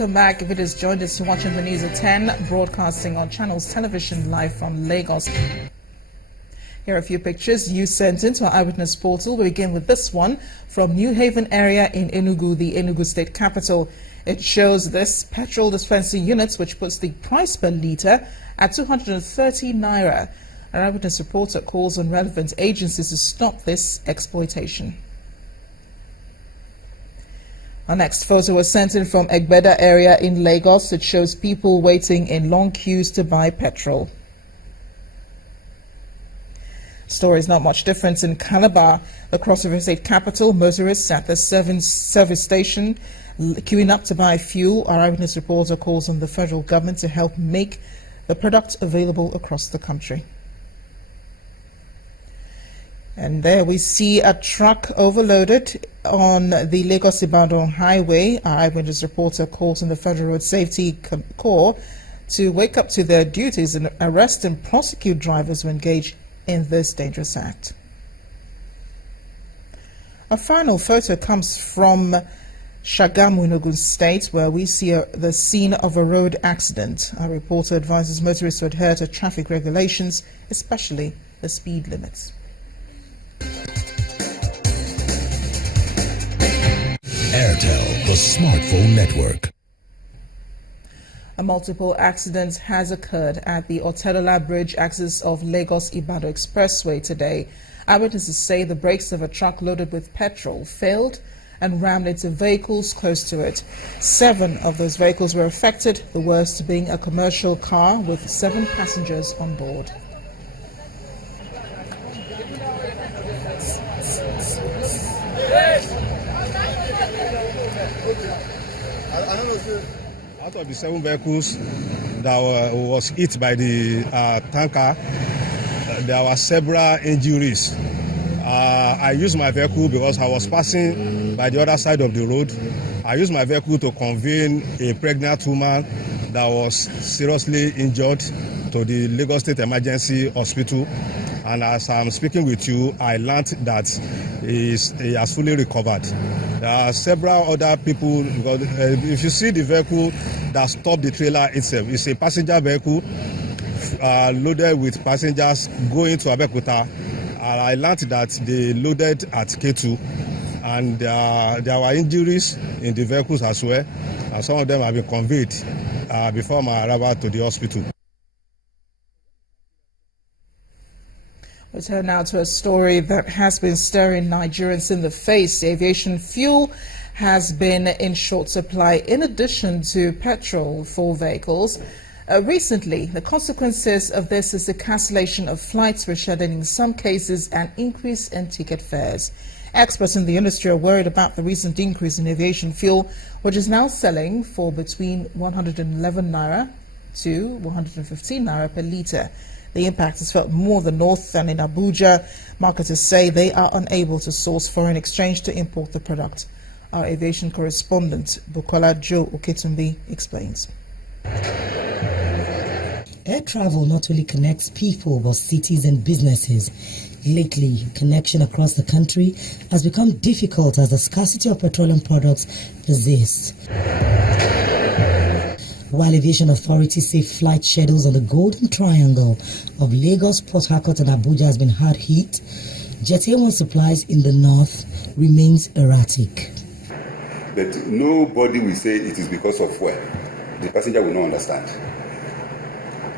welcome back. If it has joined us, watching the news at 10, broadcasting on Channels Television live from Lagos. Here are a few pictures you sent into our Eyewitness portal. We begin with this one from New Haven area in Enugu, the Enugu state capital. It shows this petrol dispensing units, which puts the price per litre at 230 naira. Our Eyewitness reporter calls on relevant agencies to stop this exploitation. Our next photo was sent in from Egbeda area in Lagos. It shows people waiting in long queues to buy petrol. Story is not much different in Calabar, the Cross River State capital. Motorists at the service station queuing up to buy fuel. Our Eyewitness reporter calls on the federal government to help make the product available across the country. And there we see a truck overloaded on the Lagos-Ibadan highway. Our Eyewitness reporter calls on the Federal Road Safety Corps to wake up to their duties and arrest and prosecute drivers who engage in this dangerous act. A final photo comes from Shagamu in Ogun State, where we see the scene of a road accident. Our reporter advises motorists to adhere to traffic regulations, especially the speed limits. Airtel, the smartphone network. A multiple accident has occurred at the Otedola Bridge axis of Lagos-Ibadan Expressway today. Eyewitnesses say the brakes of a truck loaded with petrol failed and rammed into vehicles close to it. 7 of those vehicles were affected, the worst being a commercial car with 7 passengers on board. Out of the 7 vehicles that was hit by the tanker, there were several injuries. I used my vehicle because I was passing by the other side of the road. I used my vehicle to convey a pregnant woman that was seriously injured to the Lagos State Emergency Hospital. And as I'm speaking with you, I learned that he has fully recovered. There are several other people, because if you see the vehicle that stopped the trailer itself, it's a passenger vehicle loaded with passengers going to Abeokuta. I learned that they loaded at K2, and there were injuries in the vehicles as well, and some of them have been conveyed before my arrival to the hospital. We'll turn now to a story that has been staring Nigerians in the face. Aviation fuel has been in short supply in addition to petrol for vehicles. Recently, the consequences of this is the cancellation of flights rescheduling in some cases and increase in ticket fares. Experts in the industry are worried about the recent increase in aviation fuel, which is now selling for between 111 naira to 115 naira per litre. The impact is felt more in the north than in Abuja. Marketers say they are unable to source foreign exchange to import the product. Our aviation correspondent, Bukola Joe Oketumbi, explains. Air travel not only connects people but cities and businesses. Lately, connection across the country has become difficult as the scarcity of petroleum products persists. While aviation authorities say flight schedules on the Golden Triangle of Lagos, Port Harcourt and Abuja has been hard hit, Jet A1 supplies in the north remains erratic. But nobody will say it is because of fuel. The passenger will not understand.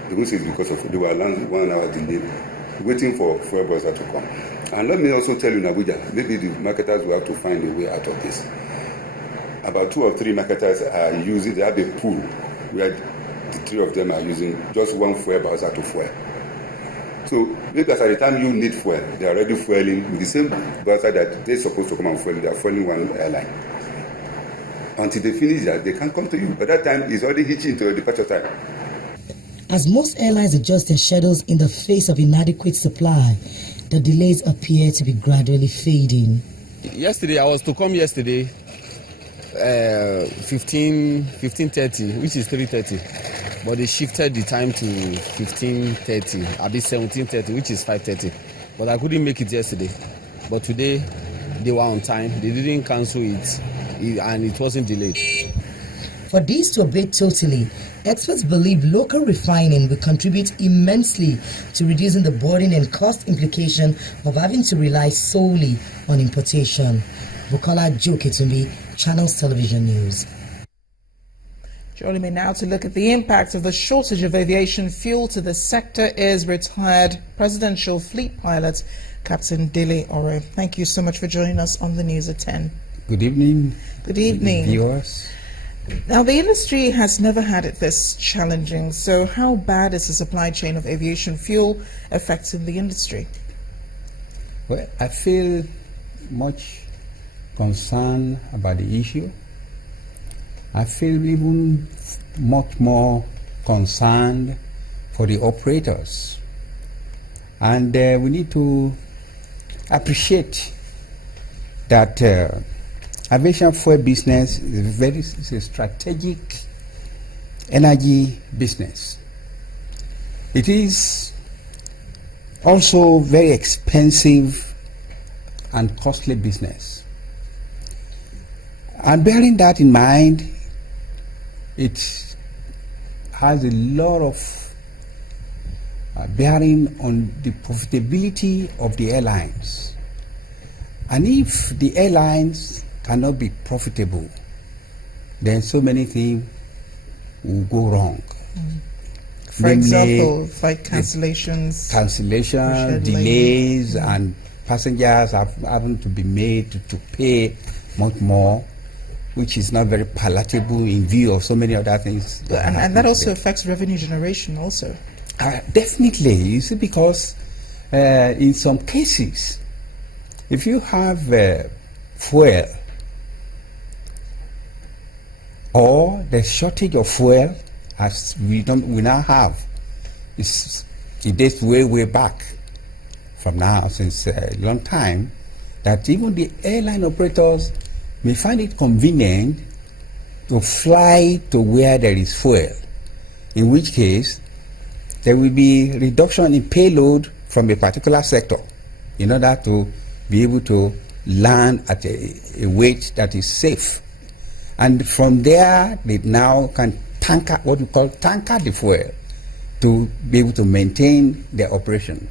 They will say it's because of they were 1 hour delay, waiting for fuel buzzer to come. And let me also tell you in Abuja, maybe the marketers will have to find a way out of this. About 2 or 3 marketers are using, they have a pool where the 3 of them are using just 1 fuel buzzer to fuel. So maybe at the time you need fuel, they are already fueling with the same buzzer that they're supposed to come and fuel, they are fueling one airline. Until they finish that, they can't come to you. By that time, it's already hitching to your departure time. As most airlines adjust their schedules in the face of inadequate supply, the delays appear to be gradually fading. Yesterday, I was to come yesterday, 15:30, which is 3:30. But they shifted the time to 15:30, a bit 17:30, which is 5:30. But I couldn't make it yesterday. But today, they were on time. They didn't cancel it, and it wasn't delayed. For this to abate totally, experts believe local refining will contribute immensely to reducing the burden and cost implication of having to rely solely on importation. Bukola Joketumbi, Channels Television News. Joining me now to look at the impact of the shortage of aviation fuel to the sector is retired Presidential Fleet Pilot Captain Dele Ore. Thank you so much for joining us on the News at 10. Good evening. Good evening. Viewers. Now, the industry has never had it this challenging. So how bad is the supply chain of aviation fuel affecting the industry? Well, I feel much concerned about the issue. I feel even much more concerned for the operators. And we need to appreciate that aviation fuel business is a strategic energy business. It is also very expensive and costly business. And bearing that in mind, it has a lot of bearing on the profitability of the airlines. And if the airlines cannot be profitable, then so many things will go wrong. For example, flight cancellations, delays, and passengers having to be made to pay much more, which is not very palatable in view of so many other things. And that also affects revenue generation also. Definitely, you see, because in some cases, if you have fuel or the shortage of fuel, as we now have, it dates way back from now, since a long time, that even the airline operators may find it convenient to fly to where there is fuel, in which case there will be reduction in payload from a particular sector in order to be able to land at a weight that is safe. And from there, they now can tanker, what we call tanker the fuel, to be able to maintain their operation.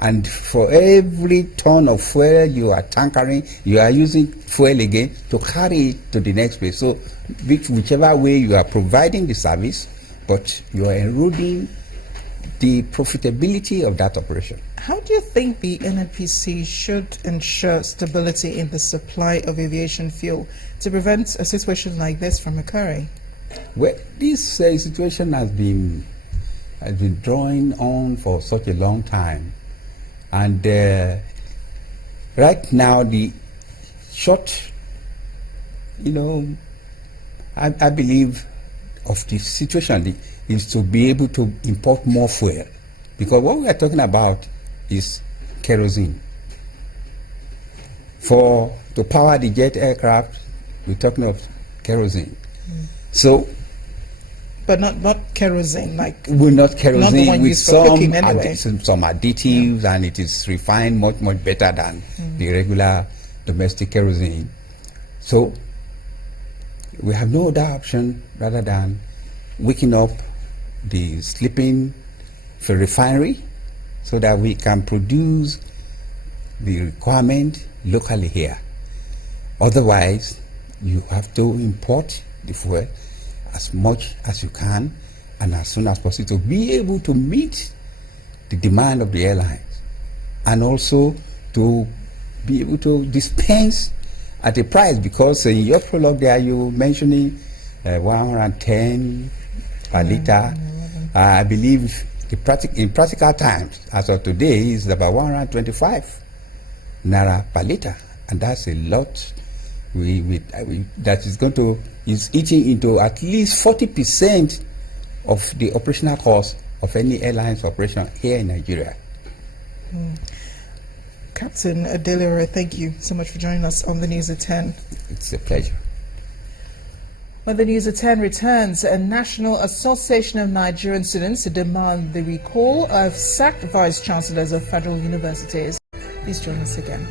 And for every ton of fuel you are tankering, you are using fuel again to carry it to the next place. So whichever way you are providing the service, but you are eroding the profitability of that operation. How do you think the NNPC should ensure stability in the supply of aviation fuel to prevent a situation like this from occurring? Well, this situation has been drawing on for such a long time. And right now, the short, I believe of the situation is to be able to import more fuel. Because what we are talking about is kerosene. To power the jet aircraft, we're talking of kerosene. So, but not kerosene, like we're not kerosene, not the one with used for cooking anyway. some additives, and it is refined much better than the regular domestic kerosene. So we have no other option rather than waking up the sleeping refinery so that we can produce the requirement locally here. Otherwise, you have to import the fuel as much as you can and as soon as possible to be able to meet the demand of the airlines, and also to be able to dispense at a price, because in your prologue there you mentioning 110 per liter. I believe in practical times, as of today, is about 125 naira per liter, and that's a lot. That is eating into at least 40% of the operational cost of any airline's operation here in Nigeria. Captain Dele Ore, thank you so much for joining us on the News at 10. It's a pleasure. When the News at 10 returns, a National Association of Nigerian Students demand the recall of sacked vice chancellors of federal universities. Please join us again.